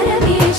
Para mí.